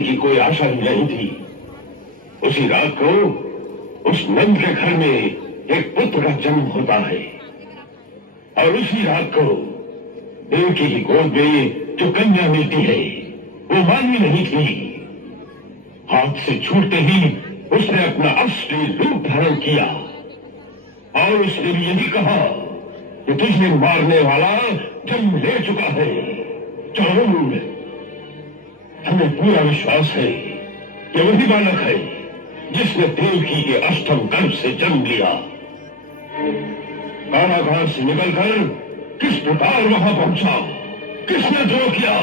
की कोई आशा ही नहीं थी। उसी रात को उस नंद के घर में एक पुत्र का जन्म होता है और उसी रात को देवकी की गोद में जो कन्या मिलती है वो मानवी नहीं थी। हाथ से छूटते ही उसने अपना असली रूप धारण किया और उसने भी यही कहा कि तुझे मारने वाला जन्म ले चुका है। चारुंड, हमें पूरा विश्वास है कि वही बालक है जिसने देवकी के अष्टम गर्भ से जन्म लिया। कारागार से निकलकर किस प्रकार वहां पहुंचा, किसने द्रोह किया,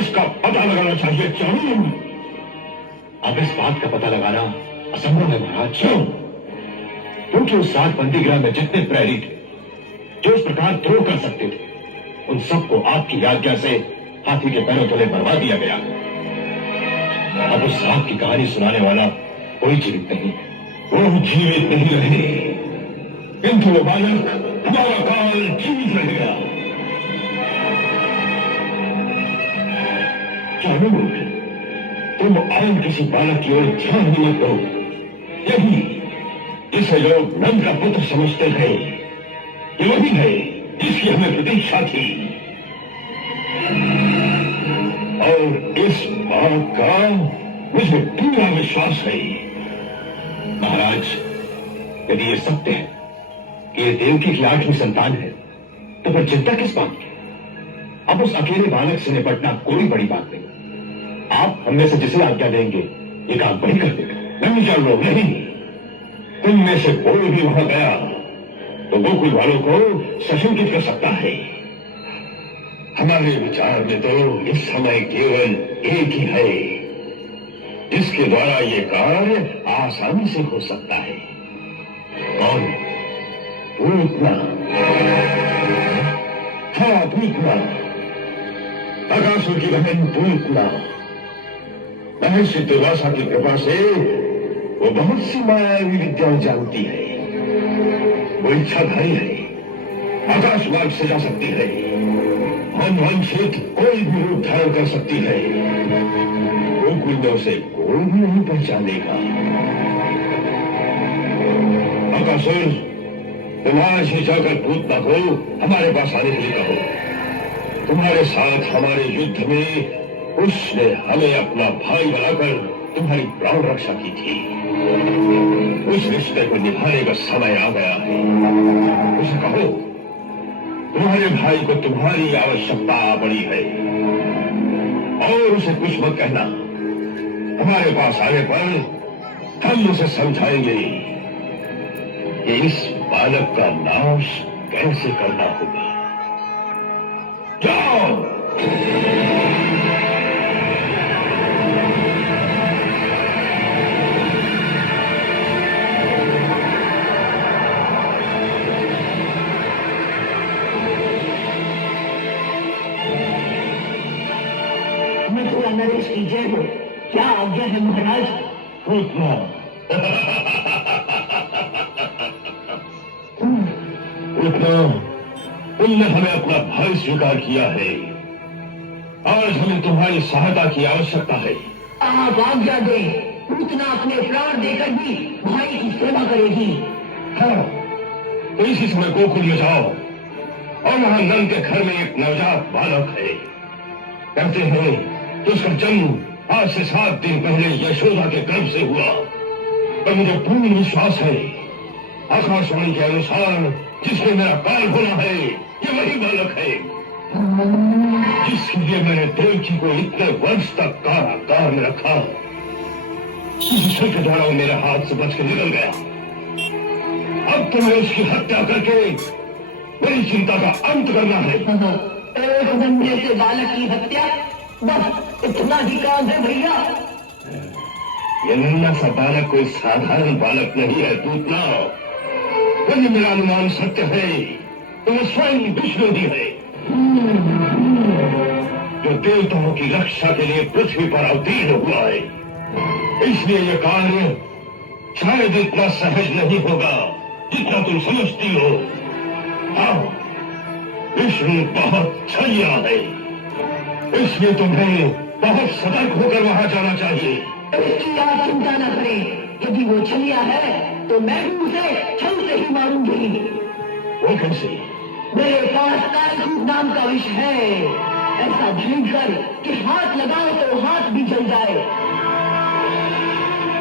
इसका पता लगाना चाहिए। चारुंड, अब इस बात का पता लगाना असंभव है महाराज। क्यों? क्योंकि उस 7 बंदीगृह में जितने प्रहरी थे जो इस प्रकार द्रोह कर सकते थे, उन सबको आपकी आज्ञा से हाथी के पैरों तले मरवा दिया गया। अब उस सांप की कहानी सुनाने वाला कोई जीवित नहीं। वो जीवित नहीं रहे, किंतु वो बालक हमारा काल जीवित रहेगा। चारुंड, तुम और किसी बालक की ओर ध्यान ही मत दो। यही जिसे लोग नंद का पुत्र समझते थे, ये वही है जिसकी हमें प्रतीक्षा थी। और इस बात का मुझे पूरा विश्वास है। महाराज, यदि ये सत्य है कि ये देवकी की 8वीं संतान है, तो फिर चिंता किस बात की? अब उस अकेले बालक से निपटना कोई बड़ी बात नहीं। आप हमने से जिसे आज्ञा देंगे ये काम वही कर देगा। नहीं चारो, नहीं। तुम में से कोई भी वहां गया तो गोकुल वालों को सशंकित कर सकता है। हमारे विचार में तो इस समय केवल एक ही है जिसके द्वारा ये कार्य आसानी से हो सकता है। कौन? पूतना। हाँ, पूतना, अगासुर की बहन पूतना। महर्षि दुर्वासा की कृपा से वो बहुत सी मायावी विद्याएं जानती है। वो इच्छाधारी है, आकाश मार्ग से जा सकती है, अनवांछित कोई भी रूप धारण कर सकती है। गोकुल में उसे कोई भी नहीं पहचानेगा। अकासुर, तुम आज ही जाकर पूतना को हमारे पास आने के लिए कहो। तुम्हारे साथ हमारे युद्ध में उसने हमें अपना भाई बनाकर तुम्हारी प्राण रक्षा की थी। उस रिश्ते को निभाने का समय आ गया है। उसे कहो तुम्हारे भाई को तुम्हारी आवश्यकता पड़ी है और उसे कुछ मत कहना। हमारे पास आने पर हम उसे समझाएंगे कि इस बालक का नाश कैसे करना होगा। जाओ। नरेश की जय हो। क्या आज्ञा है महाराज? पूतना, तुमने हमें अपना भाई स्वीकार किया है। आज हमें तुम्हारी सहायता की आवश्यकता है। आप आज्ञा दें, पूतना अपने प्राण देकर भी भाई की सेवा करेगी। हाँ, तो इसी समय गोकुल में जाओ और वहां नंद के घर में एक नवजात बालक है। कहते हैं कि उसका जन्म आज से 7 दिन पहले यशोदा के गर्भ से हुआ। पर मुझे पूर्ण विश्वास है, आकाशवाणी के अनुसार जिसने मेरा काल होना है ये वही बालक है जिसके लिए मैंने देवकी को इतने वर्ष तक कारागार में रखा। ईश्वर के द्वारा वो मेरे हाथ से बच के निकल गया। अब तुम्हें उसकी हत्या करके मेरी चिंता का अंत करना है। एक नन्हे से बालक की हत्या, बस इतना ही काम है भैया। ये नन्हा सा बालक कोई साधारण बालक नहीं है पूतना। यदि मेरा अनुमान सत्य है तो वो स्वयं विष्णु ही है जो देवताओं की रक्षा के लिए पृथ्वी पर अवतीर्ण हुआ है। इसलिए यह कार्य शायद इतना सहज नहीं होगा जितना तुम समझती हो। हाँ, विष्णु बहुत छलिया है, इसलिए तुम्हें बहुत सतर्क होकर वहां जाना चाहिए। इसकी आप चिंता न करें। यदि वो छलिया है तो मैं भी उसे छल से ही मारूंगी। वो कैसे? मेरे पास कालकूट नाम का विष है, ऐसा भयंकर कि हाथ लगाओ तो हाथ भी जल जाए।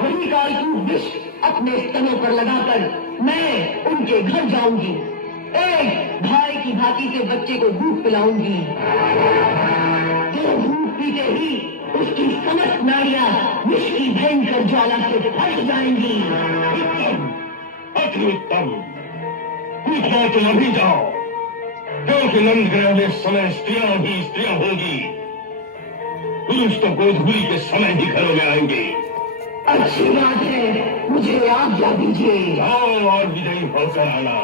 वही कालकूट विष अपने स्तनों पर लगाकर मैं उनके घर जाऊंगी। एक भाई की भांति से बच्चे को दूध पिलाऊंगी। तो दूध पीते ही उसकी समस्त नाड़ियां विष की भयंकर ज्वाला से फट जाएंगी। उत्तम, अति उत्तम। कूद जाओ, तुम अभी जाओ, क्योंकि नंद ग्रह में समय स्त्रियां ही स्त्रियां होगी। पुरुष तो गोधूली के समय ही घरों में आएंगे। अच्छी बात है, मुझे आज्ञा दीजिए। जाओ और विजयी होकर आना।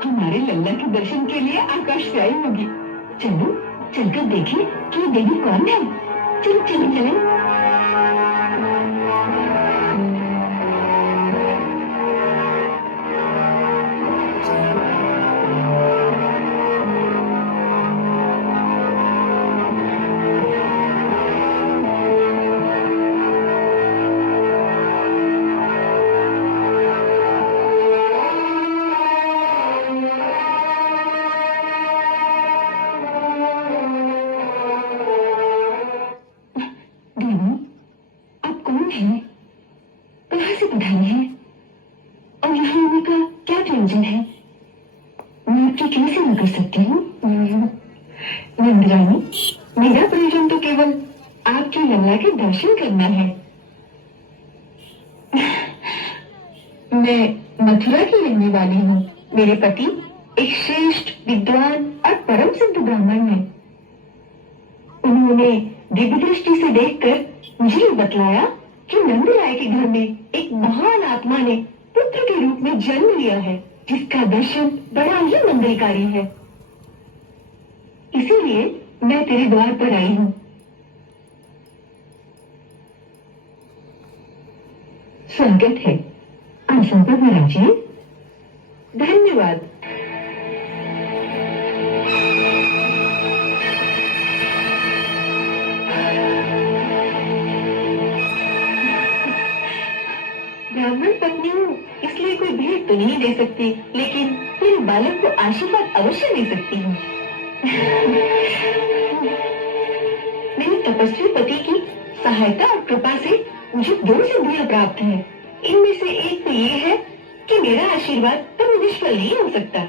हमारे लल्ला के दर्शन के लिए आकाश से आई होगी। चलो चलकर देखें कि ये देवी कौन है। चलो चलो चलो। कहाँ से पधारी है और यहाँ आने का क्या प्रयोजन है? मैं आपकी क्या सेवा कर सकती हूँ? नंदरानी, मेरा प्रयोजन तो केवल आपके लल्ला के दर्शन करना है। मैं मथुरा की रहने वाली हूँ। मेरे पति एक श्रेष्ठ विद्वान और परम सिद्ध ब्राह्मण हैं। उन्होंने दिव्य दृष्टि से देखकर मुझे ये बतलाया कि नंद राय के घर में एक महान आत्मा ने पुत्र के रूप में जन्म लिया है, जिसका दर्शन बड़ा ही मंगलकारी है। इसीलिए मैं तेरे द्वार पर आई हूँ। स्वागत है। आसन पर विराजिए। धन्यवाद। ब्राह्मण पत्नी हूँ, इसलिए कोई भेंट तो नहीं दे सकती, लेकिन मेरे बालक को आशीर्वाद अवश्य दे सकती हूँ। मेरे तपस्वी पति की सहायता और कृपा से मुझे 2 सिद्धियां प्राप्त हैं। इनमें से एक तो ये है कि मेरा आशीर्वाद कभी निष्फल नहीं हो सकता।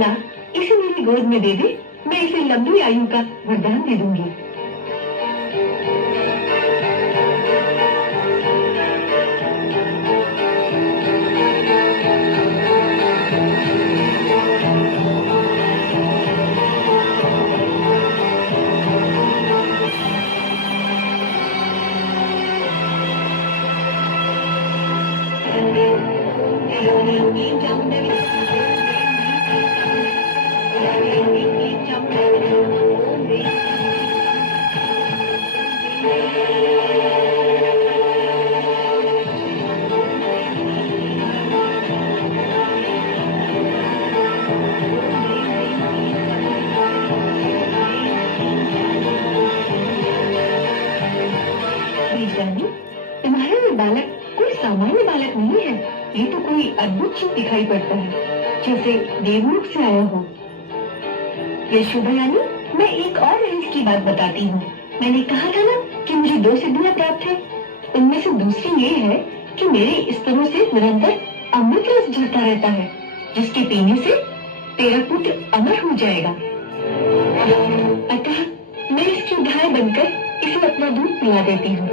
ला, इसे मेरी गोद में दे दे, मैं इसे लंबी आयु का वरदान दे दूंगी। तुम्हारा ये बालक कोई सामान्य बालक नहीं है। ये तो कोई अद्भुत चीज दिखाई पड़ता है, जैसे देवलोक से आया हो। यशोदयानी, मैं एक और रहस्य की बात बताती हूँ। मैंने कहा था ना कि मुझे 2 सिद्धियां प्राप्त है। उनमें से दूसरी ये है कि मेरे स्तनों से निरंतर अमृत रस झरता रहता है, जिसके पीने से तेरा पुत्र अमर हो जाएगा। अतः मैं इसकी गाय बनकर इसे अपना दूध पिला देती हूँ।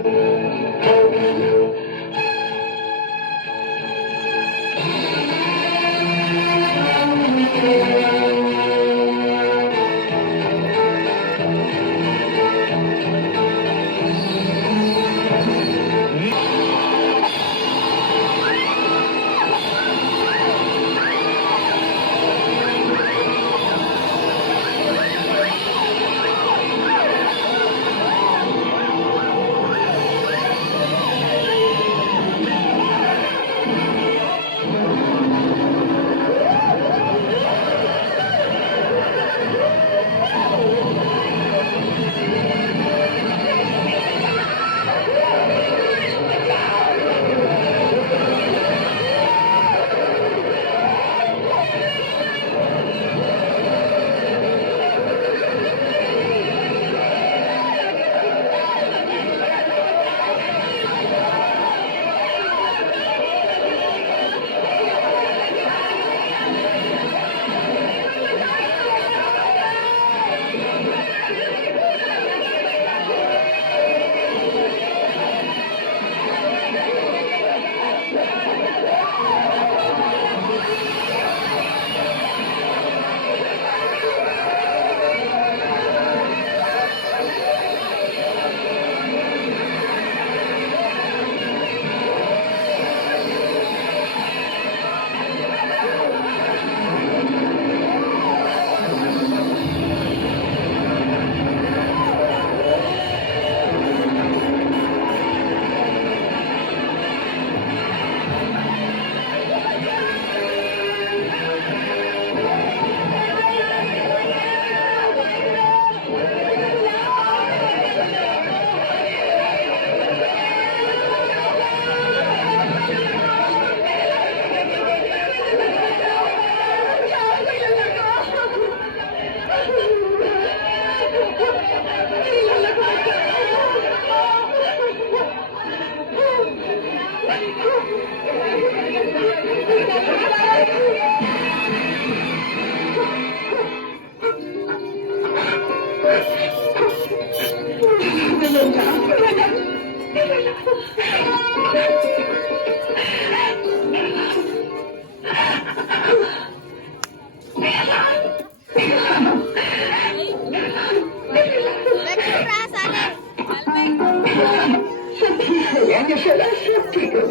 Nagsuprasan eh. Kalmay. सब ठीक हो गया यशोदा, सब ठीक हो